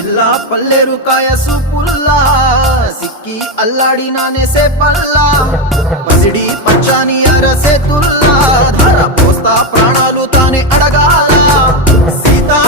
పిల్ల పల్లెరు కాయ సూపుల్లా సిక్కి అల్లాడినానే సే పల్లా పసిడి పచ్చాని అరసే తుల్లా ధర పోస్తా ప్రాణాలు తానే అడగాల సీతా